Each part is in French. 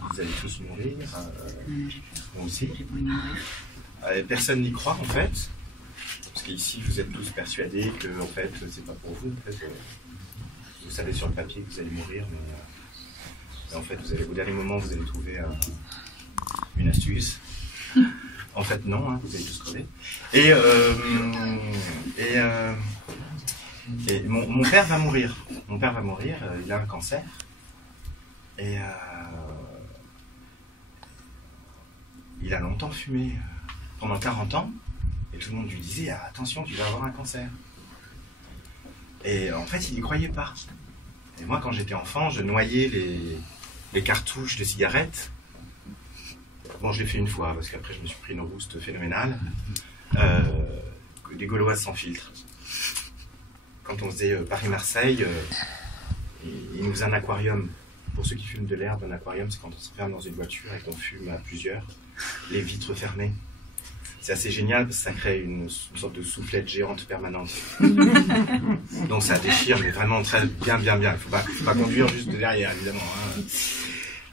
vous allez tous mourir, moi aussi. Personne n'y croit en fait, parce qu'ici vous êtes tous persuadés que en fait c'est pas pour vous. En fait, vous savez sur le papier que vous allez mourir, mais en fait vous allez au dernier moment vous allez trouver une astuce. En fait non, hein, vous allez tous crever. Et mon père va mourir. Mon père va mourir, il a un cancer. Et il a longtemps fumé, pendant 40 ans, et tout le monde lui disait ah, attention, tu vas avoir un cancer. Et en fait, il n'y croyait pas. Et moi, quand j'étais enfant, je noyais les cartouches de cigarettes. Bon, je l'ai fait une fois, parce qu'après, je me suis pris une rouste phénoménale. Des Gauloises sans filtre. Quand on faisait Paris-Marseille, il nous faisait un aquarium. Pour ceux qui fument de l'herbe, un aquarium, c'est quand on se ferme dans une voiture et qu'on fume à plusieurs, les vitres fermées. C'est assez génial parce que ça crée une sorte de soufflette géante permanente. Donc ça déchire, mais vraiment très bien. Il ne faut pas conduire juste derrière, évidemment. Hein.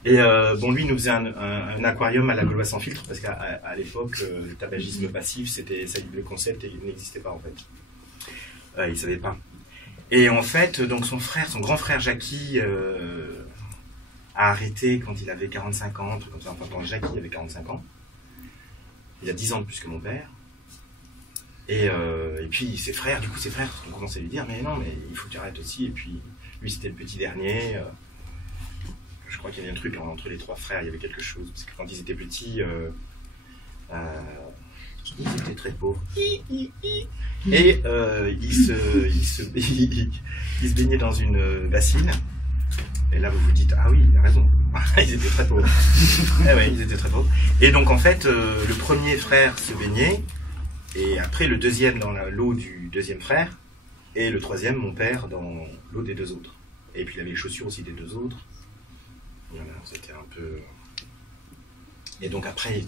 Et bon, lui, il nous faisait un aquarium à la Gauloise sans filtre parce qu'à l'époque, le tabagisme passif, le concept n'existait pas en fait. Il ne savait pas. Et en fait, donc son grand frère Jackie, a arrêté quand il avait 45 ans, quand Jackie avait 45 ans. Il a 10 ans de plus que mon père. Et puis ses frères ont commencé à lui dire mais non, mais il faut que tu arrêtes aussi. Et puis lui c'était le petit dernier. Je crois qu'il y avait un truc entre les trois frères, il y avait quelque chose. Parce que quand ils étaient petits, ils étaient très pauvres. Et ils se baignaient dans une bassine. Et là, vous vous dites, ah oui, il a raison. Ils étaient très pauvres. Eh oui, ils étaient très pauvres. Et donc, en fait, le premier frère se baignait, et après, le deuxième dans l'eau du deuxième frère, et le troisième, mon père, dans l'eau des deux autres. Et puis, il avait les chaussures aussi des deux autres. Voilà, c'était un peu... Et donc, après,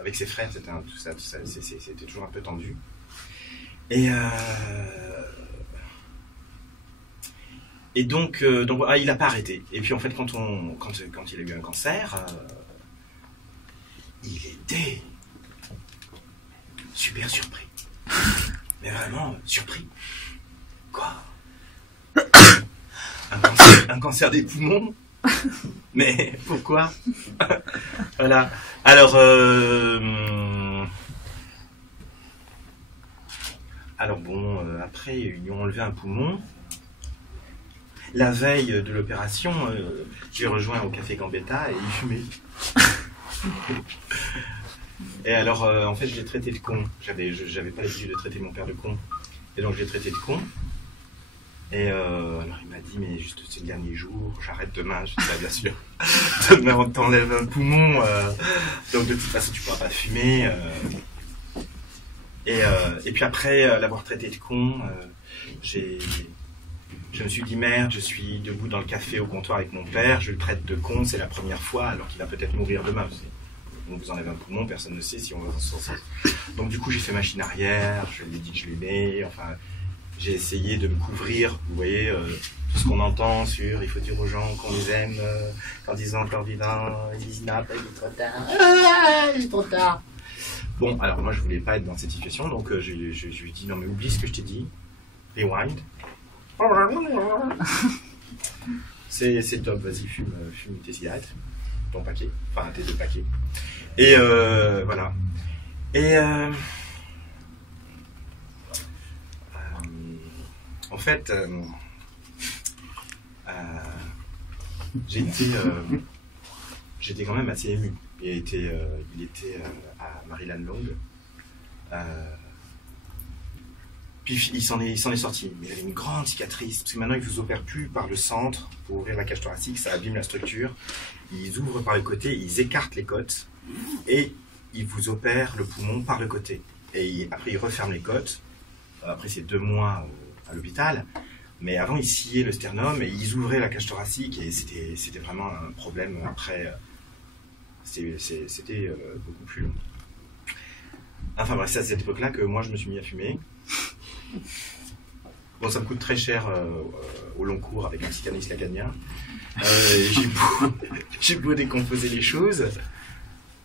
avec ses frères, c'était toujours un peu tendu. Et donc il n'a pas arrêté. Et puis en fait, quand il a eu un cancer, il était super surpris. Mais vraiment surpris. Quoi ? Un cancer des poumons ? Mais pourquoi ? Voilà. Alors bon, après, ils lui ont enlevé un poumon. La veille de l'opération, j'ai rejoint au café Gambetta et il fumait. Et alors, en fait, je l'ai traité de con. J'avais pas l'habitude de traiter mon père de con. Et donc, je l'ai traité de con. Et alors, il m'a dit, mais juste c'est le dernier jour, j'arrête demain. Je dis, bah, bien sûr. Demain, on t'enlève un poumon. Donc, de toute façon, tu pourras pas fumer. Et puis après l'avoir traité de con, je me suis dit merde, je suis debout dans le café au comptoir avec mon père, je le traite de con, c'est la première fois, alors qu'il va peut-être mourir demain. On vous enlève un poumon, personne ne sait si on va s'en sortir. Donc du coup j'ai fait machine arrière, je lui ai dit que je l'aimais, enfin j'ai essayé de me couvrir, vous voyez, tout ce qu'on entend sur il faut dire aux gens qu'on les aime, quand ils ont encore vivant, ils disent non, il est trop tard, il est trop tard. Bon, alors moi je voulais pas être dans cette situation, donc je lui ai dit non mais oublie ce que je t'ai dit, rewind. C'est top, vas-y, fume tes cigarettes, ton paquet, enfin tes 2 paquets. Et voilà. Et en fait, j'étais quand même assez ému. Il était à Maryland Long. Puis il s'en est sorti, mais il avait une grande cicatrice, parce que maintenant ils ne vous opèrent plus par le centre pour ouvrir la cage thoracique, ça abîme la structure. Ils ouvrent par le côté, ils écartent les côtes, et ils vous opèrent le poumon par le côté. Et après ils referment les côtes, après c'est 2 mois à l'hôpital, mais avant ils sciaient le sternum et ils ouvraient la cage thoracique, et c'était vraiment un problème après, c'était beaucoup plus long. Enfin bref, c'est à cette époque-là que moi je me suis mis à fumer. Bon, ça me coûte très cher au long cours avec un psychanalyste lacanien. J'ai beau décomposer les choses.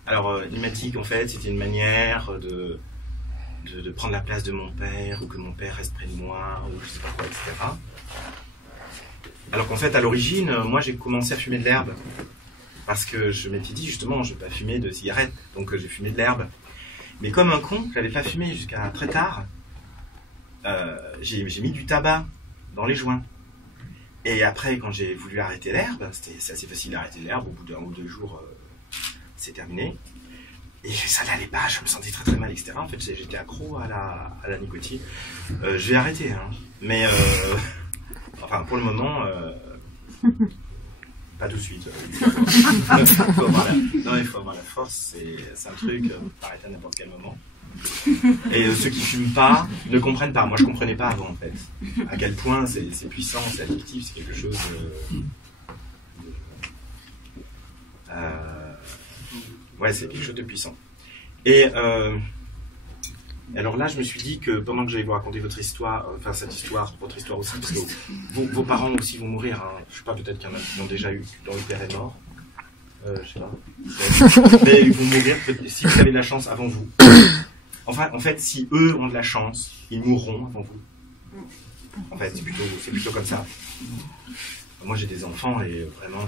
Alors, Imatique, en fait, c'était une manière de prendre la place de mon père, ou que mon père reste près de moi, ou je sais pas quoi, etc. Alors qu'en fait, à l'origine, moi, j'ai commencé à fumer de l'herbe. Parce que je m'étais dit, justement, je ne vais pas fumer de cigarettes. Donc, j'ai fumé de l'herbe. Mais comme un con, je n'avais pas fumé jusqu'à très tard. J'ai mis du tabac dans les joints. Et après, quand j'ai voulu arrêter l'herbe, c'est assez facile d'arrêter l'herbe. Au bout d'un ou deux jours, c'est terminé. Et ça n'allait pas, je me sentais très très mal, etc. En fait, j'étais accro à la nicotine. J'ai arrêté, hein. Mais, enfin, pour le moment, pas tout de suite. Il faut avoir la force, c'est un truc, on peut arrêter à n'importe quel moment. Et ceux qui fument pas ne comprennent pas. Moi, je comprenais pas avant, en fait. À quel point c'est puissant, c'est addictif, c'est quelque chose ouais, c'est quelque chose de puissant. Et alors là, je me suis dit que pendant que j'allais vous raconter votre histoire, enfin cette histoire, votre histoire aussi, parce que vos parents aussi vont mourir. Hein. Je sais pas, peut-être qu'il y en a qui l'ont déjà eu, dont le père est mort. Je sais pas. Mais ils vont mourir si vous avez de la chance avant vous. Enfin, en fait, si eux ont de la chance, ils mourront avant vous. En fait, c'est plutôt comme ça. Moi, j'ai des enfants et vraiment,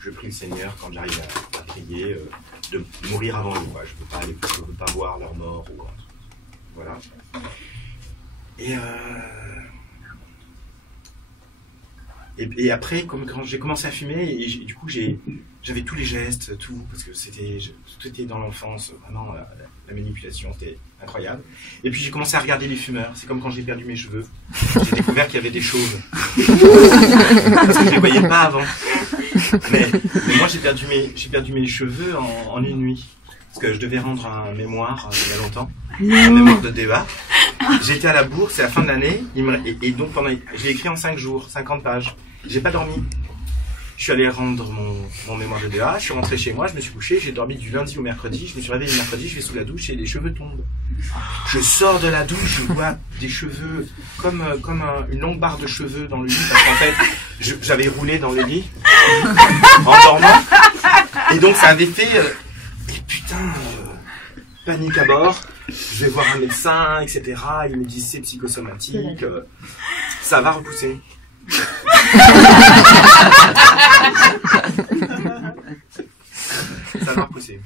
je prie le Seigneur quand j'arrive à prier de mourir avant eux. Quoi. Je ne veux pas voir leur mort. Ou, voilà. Et après, quand j'ai commencé à fumer, et du coup, j'avais tous les gestes, tout, parce que tout était dans l'enfance, vraiment, la manipulation, c'était incroyable. Et puis j'ai commencé à regarder les fumeurs. C'est comme quand j'ai perdu mes cheveux. J'ai découvert qu'il y avait des chauves. Parce que je ne les voyais pas avant. Mais moi, j'ai perdu mes cheveux en une nuit. Parce que je devais rendre un mémoire il y a longtemps, un mémoire de DEA. J'étais à la bourse, c'est la fin de l'année, et donc j'ai écrit en 5 jours, 50 pages. J'ai pas dormi. Je suis allé rendre mon mémoire de DEA, je suis rentré chez moi, je me suis couché, j'ai dormi du lundi au mercredi, je me suis réveillé le mercredi, je vais sous la douche et les cheveux tombent. Je sors de la douche, je vois des cheveux comme une longue barre de cheveux dans le lit, parce qu'en fait, j'avais roulé dans le lit, en dormant, et donc ça avait fait, putain, panique à bord, je vais voir un médecin, etc., il me dit c'est psychosomatique, ça va repousser. Ça va repousser.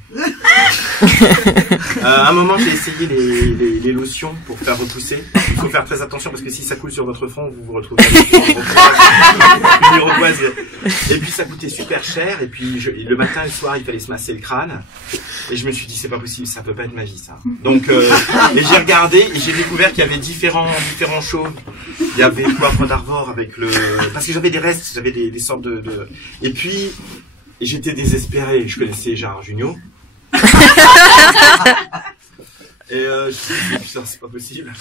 À un moment, j'ai essayé les lotions pour faire repousser. Il faut faire très attention parce que si ça coule sur votre front, vous vous retrouvez une iroquoise. Et puis ça coûtait super cher. Et puis le matin et le soir, il fallait se masser le crâne. Et je me suis dit, c'est pas possible, ça peut pas être ma vie, ça. Donc, et j'ai regardé et j'ai découvert qu'il y avait différents chauves. Il y avait poivre d'Arvor avec parce que j'avais des restes, j'avais des sortes de... Et puis, j'étais désespéré. Je connaissais Gérard Jugnot. Et je me suis dit, putain, c'est pas possible.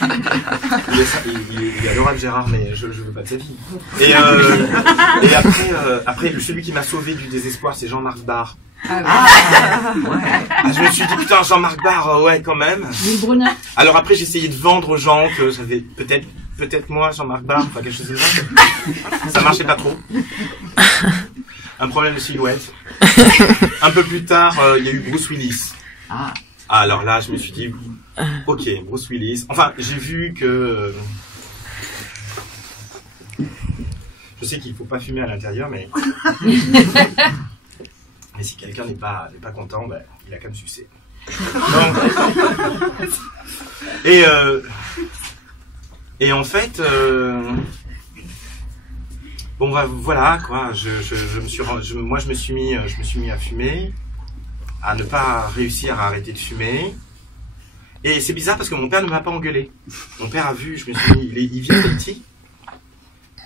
Il a l'aura de Gérard, mais je veux pas de sa vie. Et après, celui qui m'a sauvé du désespoir, c'est Jean-Marc Barr. Je me suis dit, putain, Jean-Marc Barr, ouais, quand même. Alors après, j'ai essayé de vendre aux gens que j'avais peut-être moi, Jean-Marc Barr, enfin quelque chose de ça. Ça marchait pas trop. Un problème de silhouette. Un peu plus tard, il y a eu Bruce Willis. Alors là, je me suis dit, ok, Bruce Willis. Enfin, j'ai vu que... Je sais qu'il ne faut pas fumer à l'intérieur, mais... Mais si quelqu'un n'est pas content, ben, il a qu'à me sucer. Et en fait... Bon bah voilà quoi, moi je me suis mis à fumer, à ne pas réussir à arrêter de fumer. Et c'est bizarre parce que mon père ne m'a pas engueulé. Mon père a vu, je me suis mis, il vient d'Haïti.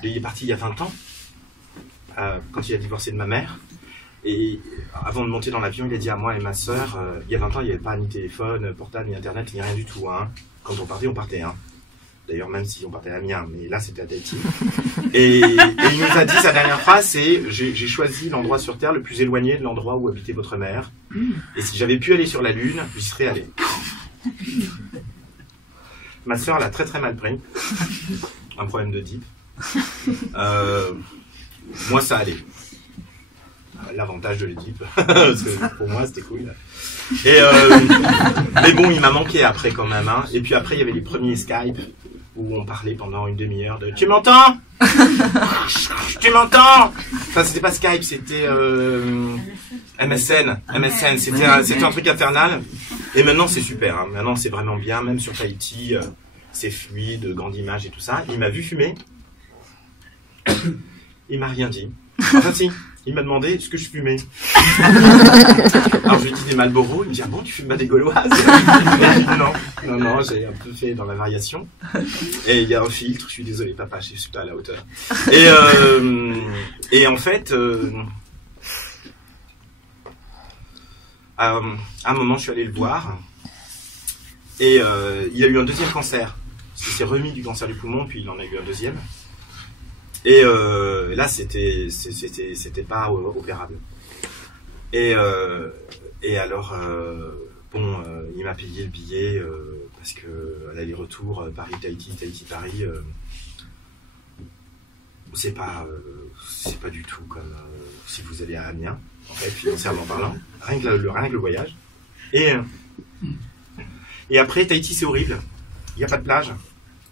Il est parti il y a 20 ans, quand il a divorcé de ma mère. Et avant de monter dans l'avion, il a dit à moi et ma sœur, il y a 20 ans il n'y avait pas ni téléphone portable, ni internet, ni rien du tout. Hein. Quand on partait. Hein. D'ailleurs, même si on partait à Amiens, mais là, c'était à Tahiti. Et il nous a dit, sa dernière phrase, c'est « J'ai choisi l'endroit sur Terre le plus éloigné de l'endroit où habitait votre mère. Et si j'avais pu aller sur la Lune, j'y serais allé. » Ma sœur l'a très très mal pris. Un problème de DIP. Moi, ça allait. L'avantage de l'EDIP, parce que pour moi, c'était cool. Et mais bon, il m'a manqué après quand même. Hein. Et puis après, il y avait les premiers Skype où on parlait pendant une demi-heure de « Tu m'entends ? Tu m'entends ?» Enfin, c'était pas Skype, c'était MSN. MSN, c'était un truc infernal. Et maintenant, c'est super. Hein. Maintenant, c'est vraiment bien. Même sur Tahiti, c'est fluide, grande image et tout ça. Il m'a vu fumer. Il m'a rien dit. Enfin, si. Il m'a demandé ce que je fumais. Alors je lui ai dit des Marlboro. Il me dit « Ah bon, tu fumes pas des gauloises ?» Non, j'ai un peu fait dans la variation. Et il y a un filtre. Je suis désolé, papa, je suis pas à la hauteur. Et en fait, à un moment, je suis allé le voir. Et il a eu un deuxième cancer. Il s'est remis du cancer du poumon, puis il en a eu un deuxième. Et là, c'était pas opérable. Et alors, bon, il m'a payé le billet parce que à l'aller-retour Paris-Tahiti, Tahiti-Paris, c'est pas du tout comme si vous allez à Amiens, en fait, financièrement parlant, rien que le voyage. Et après, Tahiti, c'est horrible. Il n'y a pas de plage.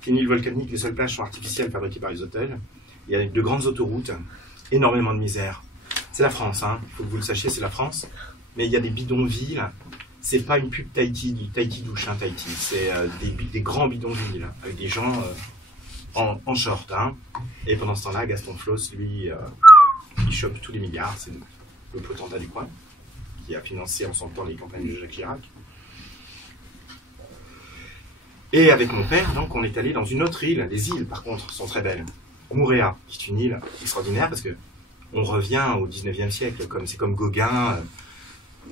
C'est une île volcanique. Les seules plages sont artificielles, fabriquées par les hôtels. Il y a de grandes autoroutes, énormément de misère. C'est la France, hein. Il faut que vous le sachiez, c'est la France. Mais il y a des bidonvilles. C'est pas une pub Tahiti, du Tahiti douche, hein, Tahiti. C'est des grands bidonvilles, avec des gens en short. Hein. Et pendant ce temps-là, Gaston Floss, lui, il chope tous les milliards. C'est le potentat du coin, qui a financé en son temps les campagnes de Jacques Chirac. Et avec mon père, donc, on est allé dans une autre île. Les îles, par contre, sont très belles. Moorea, qui est une île extraordinaire parce que on revient au 19e siècle, c'est comme Gauguin.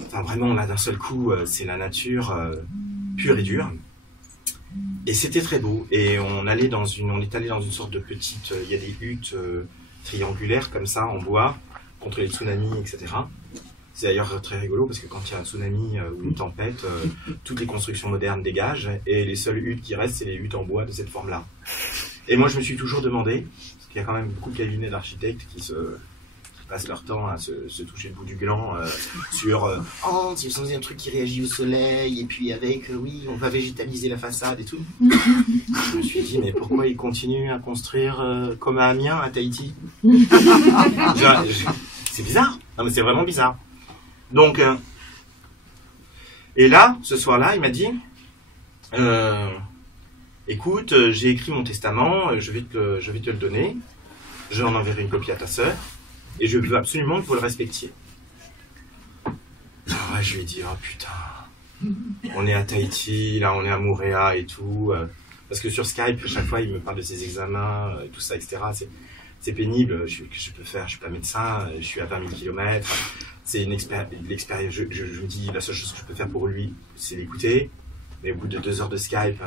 Enfin, vraiment, là, d'un seul coup, c'est la nature pure et dure. Et c'était très beau. Et on est allé dans une sorte de petite, il y a des huttes triangulaires comme ça, en bois, contre les tsunamis, etc. C'est d'ailleurs très rigolo parce que quand il y a un tsunami ou une tempête, toutes les constructions modernes dégagent et les seules huttes qui restent, c'est les huttes en bois de cette forme-là. Et moi, je me suis toujours demandé, parce qu'il y a quand même beaucoup de cabinets d'architectes qui passent leur temps à se toucher le bout du gland sur oh, c'est un truc qui réagit au soleil, et puis avec, oui, on va végétaliser la façade et tout. Je me suis dit, mais pourquoi ils continuent à construire comme à Amiens, à Tahiti? C'est bizarre. Non, mais c'est vraiment bizarre. Donc, et là, ce soir-là, il m'a dit... écoute, j'ai écrit mon testament, je vais te le donner, je en enverrai une copie à ta sœur, et je veux absolument que vous le respectiez. Alors là, je lui ai dit, oh putain, on est à Tahiti, là on est à Moorea et tout, parce que sur Skype, à chaque fois, il me parle de ses examens, tout ça, etc. C'est pénible, je suis pas médecin, je suis à 20 000 km, c'est l'expérience, je me dis, la seule chose que je peux faire pour lui, c'est l'écouter, mais au bout de 2 heures de Skype...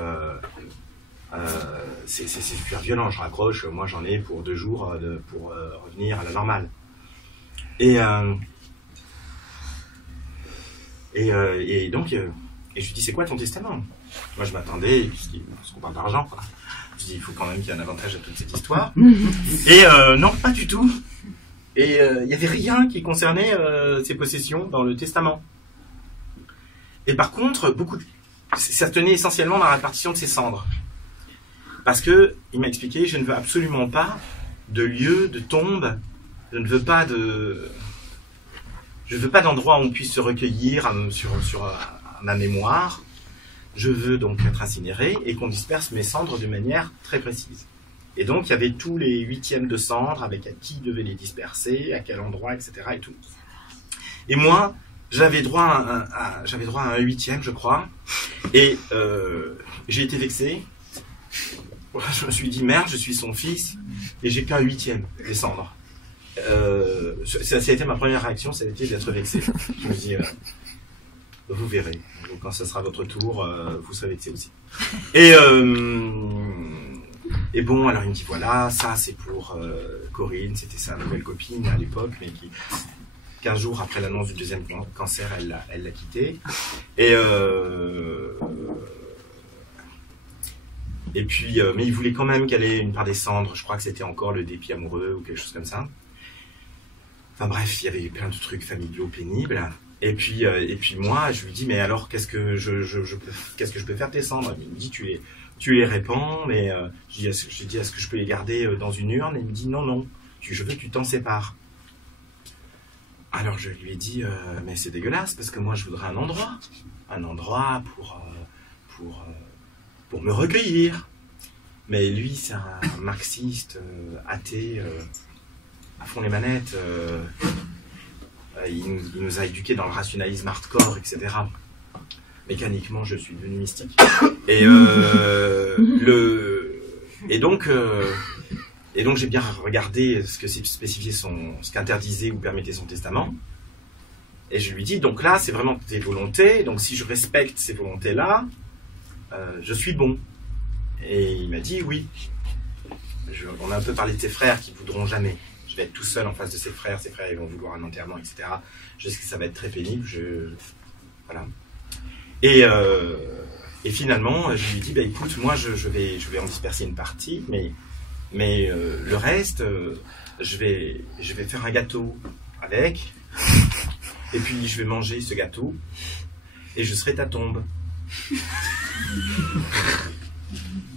c'est super violent, je raccroche, moi j'en ai pour 2 jours pour revenir à la normale. Et donc, je lui dis, c'est quoi ton testament? Moi je m'attendais, parce qu'on parle d'argent, quoi. Je dis, il faut quand même qu'il y ait un avantage à toute cette histoire. Et non, pas du tout. Et il n'y avait rien qui concernait ses possessions dans le testament. Et par contre, ça tenait essentiellement dans la répartition de ses cendres. Parce que, il m'a expliqué, je ne veux absolument pas de lieu, de tombe, je ne veux pas d'endroit où on puisse se recueillir sur ma mémoire. Je veux donc être incinéré et qu'on disperse mes cendres de manière très précise. Et donc, il y avait tous les 8e de cendres, avec à qui devait les disperser, à quel endroit, etc. et tout. Et moi, j'avais droit à un 8e, je crois. Et j'ai été vexé. Je me suis dit, merde, je suis son fils, et j'ai qu'un 8e des cendres. Ça a été ma première réaction, ça a été d'être vexé. Je me dis, vous verrez. Donc, quand ce sera votre tour, vous serez vexé aussi. Et bon, alors il me dit, voilà, ça c'est pour Corinne, c'était sa nouvelle copine à l'époque, mais qui, 15 jours après l'annonce du 2e cancer, elle l'a quitté. Et puis, mais il voulait quand même caler une part des cendres. Je crois que c'était encore le dépit amoureux ou quelque chose comme ça. Enfin bref, il y avait plein de trucs familiaux pénibles. Et puis moi, je lui dis, mais alors, qu'est-ce que je peux faire de tes cendres? Il me dit, tu les répands, mais je dis, est-ce que je peux les garder dans une urne? Et il me dit, non, je veux que tu t'en sépares. Alors je lui ai dit, mais c'est dégueulasse, parce que moi je voudrais un endroit pour me recueillir. Mais lui, c'est un marxiste, athée, à fond les manettes. Il nous a éduqués dans le rationalisme hardcore, etc. Mécaniquement, je suis devenu mystique. Et donc j'ai bien regardé ce que spécifiait ce qu'interdisait ou permettait son testament. Et je lui dis, donc là, c'est vraiment tes volontés. Donc si je respecte ces volontés-là, je suis bon. Et il m'a dit oui. On a un peu parlé de ses frères qui ne voudront jamais. Je vais être tout seul en face de ses frères ils vont vouloir un enterrement, etc. Je sais que ça va être très pénible. Voilà. Et finalement, je lui ai dit, bah, écoute, moi je vais en disperser une partie, mais le reste, je vais faire un gâteau avec, et puis je vais manger ce gâteau, et je serai ta tombe.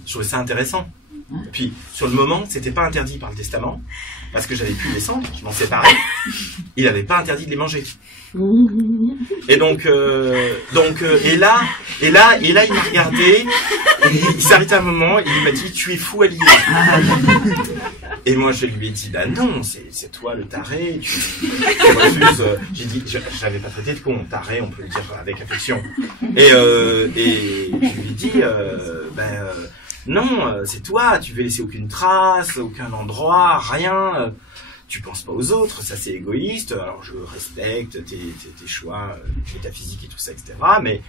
Je trouvais ça intéressant. Et puis, sur le moment, c'était pas interdit par le testament, parce que j'avais pu les cendres, je m'en séparais. Il n'avait pas interdit de les manger. Et donc, et là, il m'a regardé, et il s'est arrêté un moment, et il m'a dit, tu es fou, Alié. Et moi, je lui ai dit, bah non, c'est toi le taré, tu refuses. J'ai dit, j'avais pas traité de con, taré, on peut le dire avec affection. Et je lui ai dit, non, c'est toi, tu veux laisser aucune trace, aucun endroit, rien, tu penses pas aux autres, ça c'est égoïste, alors je respecte tes choix métaphysiques et tout ça, etc. Mais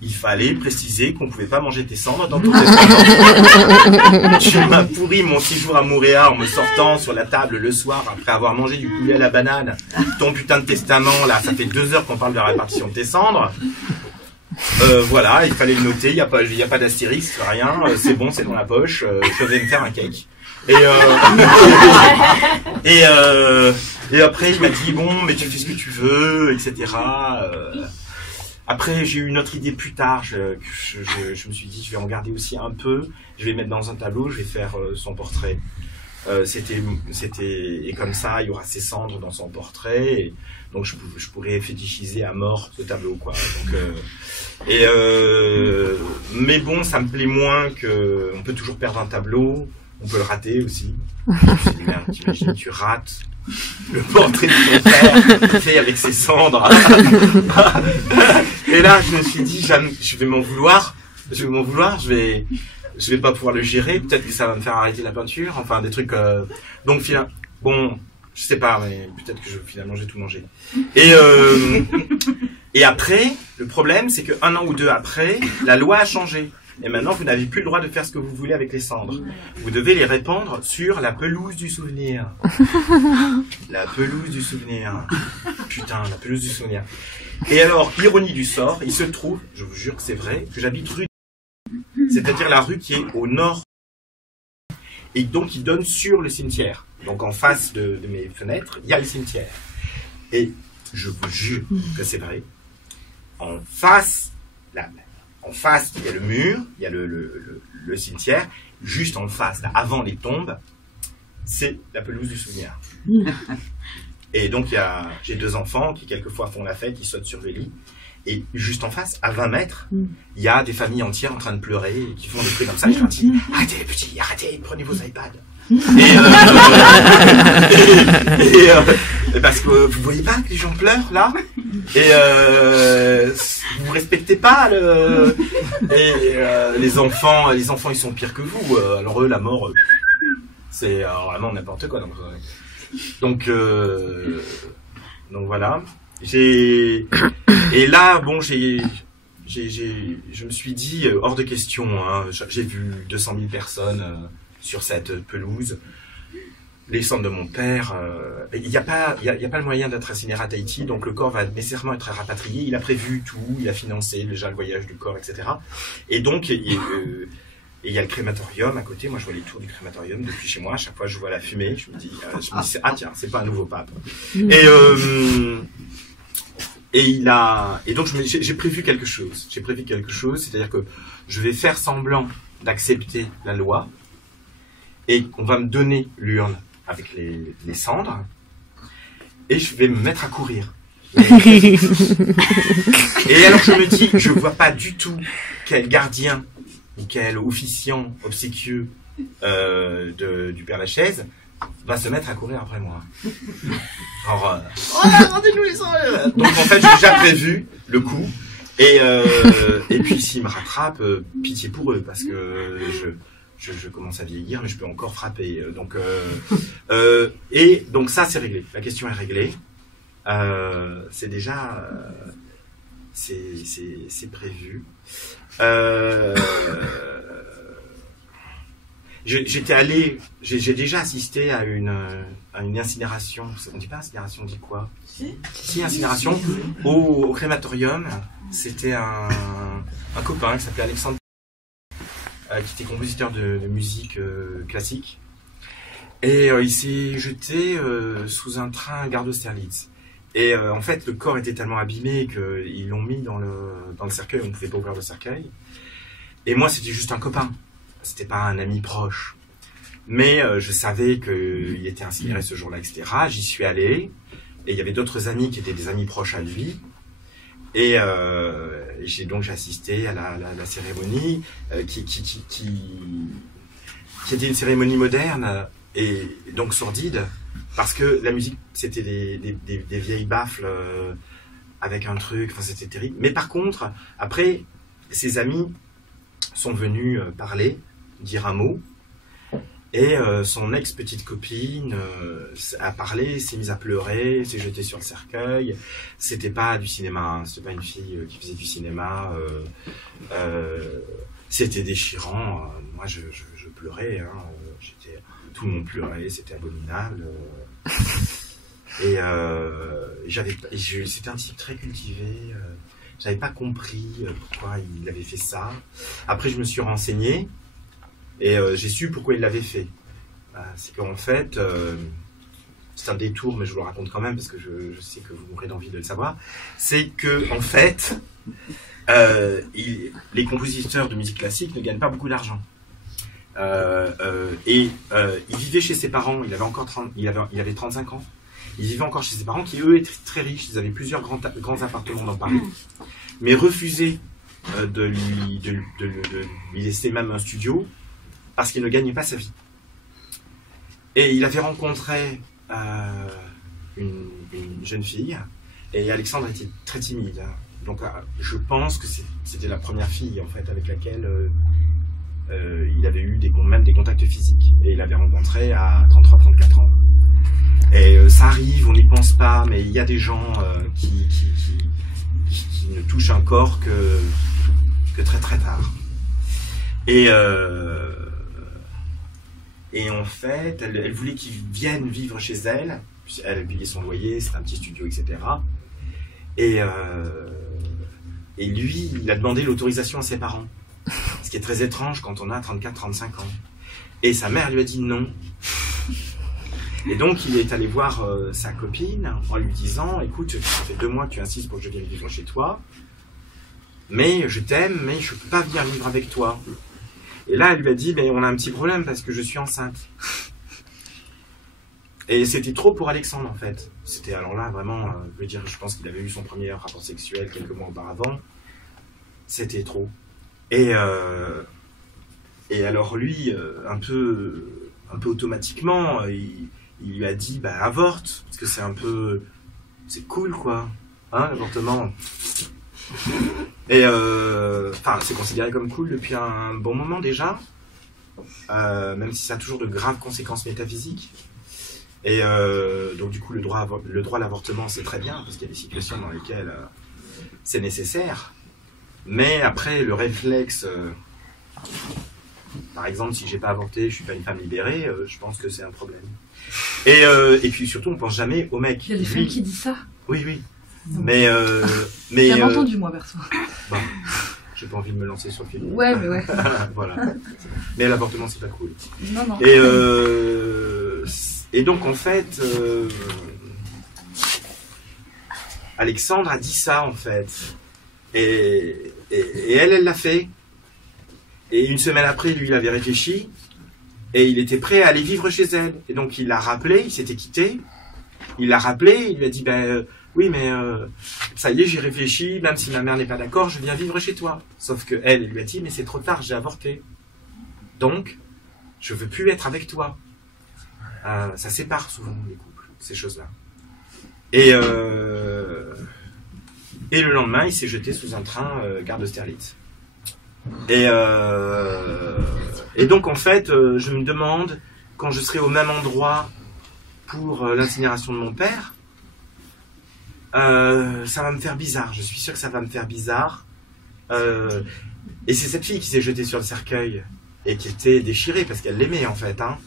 il fallait préciser qu'on pouvait pas manger tes cendres dans ton testament. Tu m'as pourri mon séjour à Montréal en me sortant sur la table le soir après avoir mangé du poulet à la banane. Ton putain de testament, là, ça fait 2 heures qu'on parle de la répartition de tes cendres. Voilà, il fallait le noter, il y a pas d'astérix, rien, c'est bon, c'est dans la poche, je vais me faire un cake. Et après il m'a dit bon, mais tu fais ce que tu veux, etc. Après j'ai eu une autre idée plus tard, je me suis dit je vais en garder aussi un peu, je vais mettre dans un tableau, je vais faire son portrait. Et comme ça il y aura ses cendres dans son portrait. Et donc je pourrais fétichiser à mort ce tableau, quoi. Donc, mais bon, ça me plaît moins que on peut toujours perdre un tableau, on peut le rater aussi. Je me suis dit, merde, t'imagines, tu rates le portrait de ton père fait avec ses cendres. Et là, je me suis dit, je vais m'en vouloir, je vais pas pouvoir le gérer, peut-être que ça va me faire arrêter la peinture, enfin des trucs. Donc finalement, bon. Je sais pas, mais peut-être que finalement j'ai tout mangé. Et après, le problème, c'est que 1 an ou 2 après, la loi a changé. Et maintenant, vous n'avez plus le droit de faire ce que vous voulez avec les cendres. Vous devez les répandre sur la pelouse du souvenir. La pelouse du souvenir. Putain, la pelouse du souvenir. Et alors, ironie du sort, il se trouve, je vous jure que c'est vrai, que j'habite rue, c'est-à-dire la rue qui est au nord. Et donc, il donne sur le cimetière. Donc, en face de mes fenêtres, il y a le cimetière. Et je vous jure que c'est vrai. En face, il y a le mur, il y a le cimetière. Juste en face, là, avant les tombes, c'est la pelouse du souvenir. Et donc, j'ai 2 enfants qui, quelquefois, font la fête, ils sautent sur les lits. Et juste en face, à 20 mètres, il y a des familles entières en train de pleurer et qui font des trucs comme ça. Je leur dis, arrêtez les petits, arrêtez, prenez vos iPads. Et parce que vous voyez pas que les gens pleurent là, et vous respectez pas les enfants ils sont pires que vous. Alors eux, la mort, c'est vraiment n'importe quoi. Donc voilà. Et là, bon, je me suis dit, hors de question, hein, j'ai vu 200 000 personnes sur cette pelouse, les cendres de mon père, il n'y a pas le moyen d'être incinéré à Tahiti, donc le corps va nécessairement être rapatrié, il a prévu tout, il a financé déjà le voyage du corps, etc. Et donc, Et il y a le crématorium à côté. Moi, je vois les tours du crématorium depuis chez moi. À chaque fois, je vois la fumée. Je me dis ah tiens, c'est pas un nouveau pape. Et donc j'ai prévu quelque chose. J'ai prévu quelque chose, c'est-à-dire que je vais faire semblant d'accepter la loi et qu'on va me donner l'urne avec les cendres et je vais me mettre à courir. Et alors je me dis, je vois pas du tout quel gardien ou quel officiant obséquieux du Père Lachaise va se mettre à courir après moi. Alors, rendez-nous les cendres. Donc en fait, j'ai déjà prévu le coup. Et puis s'ils me rattrapent, pitié pour eux, parce que je commence à vieillir, mais je peux encore frapper. Et donc ça, c'est réglé. La question est réglée. C'est déjà... c'est prévu. J'étais allé... J'ai déjà assisté à une incinération. On dit pas incinération, on dit quoi? Si, incinération. Au crématorium. C'était un copain qui s'appelait Alexandre, qui était compositeur de musique classique. Et il s'est jeté sous un train gare d'Austerlitz. Et en fait, le corps était tellement abîmé qu'ils l'ont mis dans le cercueil. On ne pouvait pas ouvrir le cercueil. Et moi, c'était juste un copain. C'était pas un ami proche. Mais je savais qu'il était incinéré ce jour-là, etc. J'y suis allé. Et il y avait d'autres amis qui étaient des amis proches à lui. Et j'ai assisté à la cérémonie qui était une cérémonie moderne et donc sordide parce que la musique c'était des vieilles baffles avec un truc, enfin c'était terrible. Mais par contre après ses amis sont venus parler, dire un mot. Et son ex-petite copine a parlé, s'est mise à pleurer, s'est jetée sur le cercueil. C'était pas du cinéma, hein, c'était pas une fille qui faisait du cinéma. C'était déchirant. Moi, je pleurais. Hein, tout le monde pleurait, c'était abominable. Et c'était un type très cultivé. J'avais pas compris pourquoi il avait fait ça. Après, je me suis renseigné. Et j'ai su pourquoi il l'avait fait. C'est qu'en fait, c'est un détour, mais je vous le raconte quand même parce que je sais que vous mourrez d'envie de le savoir. C'est que en fait, les compositeurs de musique classique ne gagnent pas beaucoup d'argent. Il vivait chez ses parents. Il avait 35 ans. Il vivait encore chez ses parents, qui eux étaient très riches. Ils avaient plusieurs grands appartements dans Paris, mais refusaient de lui laisser même un studio. Parce qu'il ne gagnait pas sa vie. Et il avait rencontré une jeune fille, et Alexandre était très timide. Donc je pense que c'était la première fille en fait avec laquelle il avait eu même des contacts physiques. Et il l'avait rencontrée à 33-34 ans. Et ça arrive, on n'y pense pas, mais il y a des gens qui ne touchent un corps que très très tard. Et en fait, elle voulait qu'il vienne vivre chez elle. Elle payait son loyer, c'était un petit studio, etc. Et lui, il a demandé l'autorisation à ses parents. Ce qui est très étrange quand on a 34-35 ans. Et sa mère lui a dit non. Et donc, il est allé voir sa copine en lui disant « Écoute, ça fait 2 mois que tu insistes pour que je vienne vivre chez toi. Mais je t'aime, mais je ne peux pas venir vivre avec toi. » Et là, elle lui a dit, mais on a un petit problème parce que je suis enceinte. Et c'était trop pour Alexandre, en fait. C'était alors là, vraiment, je pense qu'il avait eu son premier rapport sexuel quelques mois auparavant. C'était trop. Et alors lui, un peu automatiquement, il lui a dit, bah avorte, parce que c'est cool, quoi. Hein, l'avortement. Et c'est considéré comme cool depuis un bon moment déjà, même si ça a toujours de graves conséquences métaphysiques. Et donc du coup le droit à l'avortement c'est très bien parce qu'il y a des situations dans lesquelles c'est nécessaire. Mais après le réflexe, par exemple si j'ai pas avorté, je suis pas une femme libérée, je pense que c'est un problème. Et puis surtout on pense jamais au mec. Il y a des femmes qui disent ça. Oui. Mais j'ai entendu moi perso. Bon, j'ai pas envie de me lancer sur le film. Ouais, mais ouais. Voilà. Mais l'avortement, c'est pas cool. Non, non. Et donc, en fait, Alexandre a dit ça, en fait. Et elle l'a fait. Et une semaine après, lui, il avait réfléchi. Et il était prêt à aller vivre chez elle. Et donc, il l'a rappelé, il s'était quitté. Il l'a rappelé, il lui a dit, oui, mais ça y est, j'ai réfléchi, même si ma mère n'est pas d'accord, je viens vivre chez toi. Sauf que elle lui a dit, mais c'est trop tard, j'ai avorté. Donc, je veux plus être avec toi. Ça sépare souvent les couples, ces choses-là. Et le lendemain, il s'est jeté sous un train gare d'Austerlitz. Et donc, en fait, je me demande, quand je serai au même endroit pour l'incinération de mon père, ça va me faire bizarre. Je suis sûr que ça va me faire bizarre. Et c'est cette fille qui s'est jetée sur le cercueil et qui était déchirée parce qu'elle l'aimait, en fait. Hein.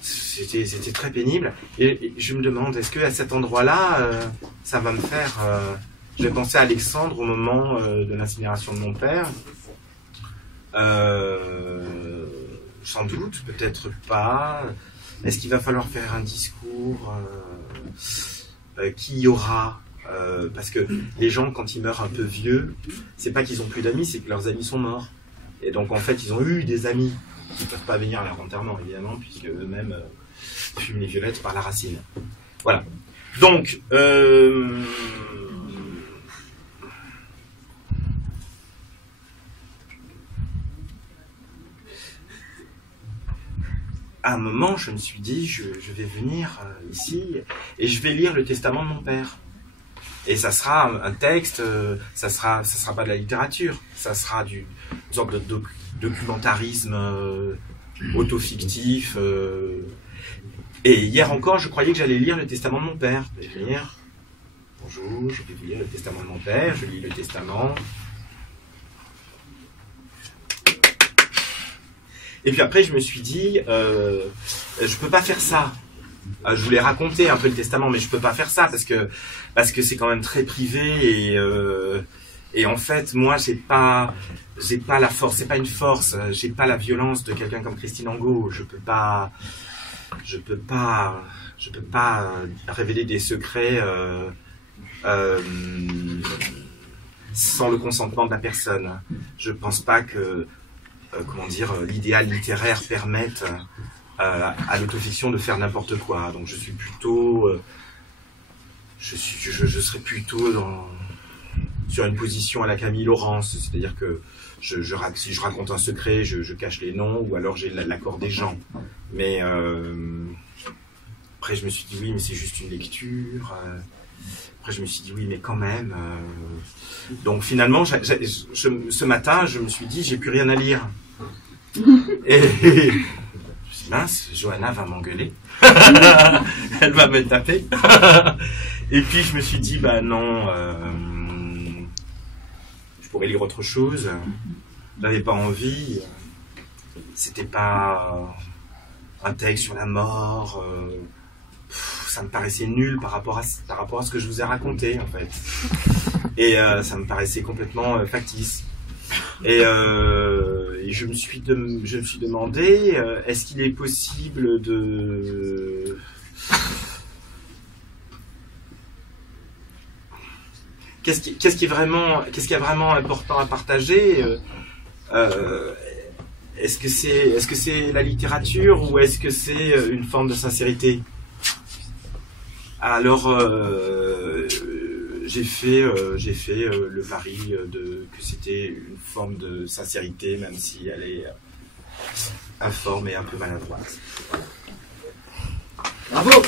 C'était très pénible. Et je me demande, est-ce qu'à cet endroit-là, ça va me faire... je vais penser à Alexandre au moment de l'incinération de mon père. Sans doute, peut-être pas. Est-ce qu'il va falloir faire un discours qui y aura parce que les gens, quand ils meurent un peu vieux, c'est pas qu'ils ont plus d'amis, c'est que leurs amis sont morts. Et donc, en fait, ils ont eu des amis qui ne peuvent pas venir à leur enterrement, évidemment, puisque eux-mêmes fument les violettes par la racine. Voilà. Donc, à un moment, je me suis dit, je vais venir ici et je vais lire le testament de mon père. Et ça sera un texte, ça sera pas de la littérature, ça sera une sorte de documentarisme auto-fictif. Et hier encore, je croyais que j'allais lire le testament de mon père. Je vais lire, bonjour, je vais lire le testament de mon père, je lis le testament. Et puis après, je me suis dit, je peux pas faire ça. Je voulais raconter un peu le testament, mais je peux pas faire ça parce que c'est quand même très privé et en fait, moi, j'ai pas la force, c'est pas une force, j'ai pas la violence de quelqu'un comme Christine Angot. Je peux pas révéler des secrets sans le consentement de la personne. Je pense pas que l'idéal littéraire permette à l'autofiction de faire n'importe quoi. Donc je suis plutôt, je serais plutôt sur une position à la Camille Laurence, c'est-à-dire que si je raconte un secret, je cache les noms ou alors j'ai l'accord des gens. Mais après je me suis dit oui, mais c'est juste une lecture. Après je me suis dit oui, mais quand même. Donc finalement, ce matin, je me suis dit j'ai plus rien à lire. Et je me suis dit, mince, Johanna va m'engueuler. Elle va me taper. Et puis je me suis dit bah non, je pourrais lire autre chose. J'avais pas envie. C'était pas un texte sur la mort. Ça me paraissait nul par rapport à ce que je vous ai raconté en fait. Et ça me paraissait complètement factice. Et je me suis demandé, est-ce qu'il est possible de... Qu'est-ce qui est vraiment important à partager est-ce que c'est la littérature ou est-ce que c'est une forme de sincérité? Alors, j'ai fait le pari que c'était une forme de sincérité, même si elle est informe et un peu maladroite. Bravo.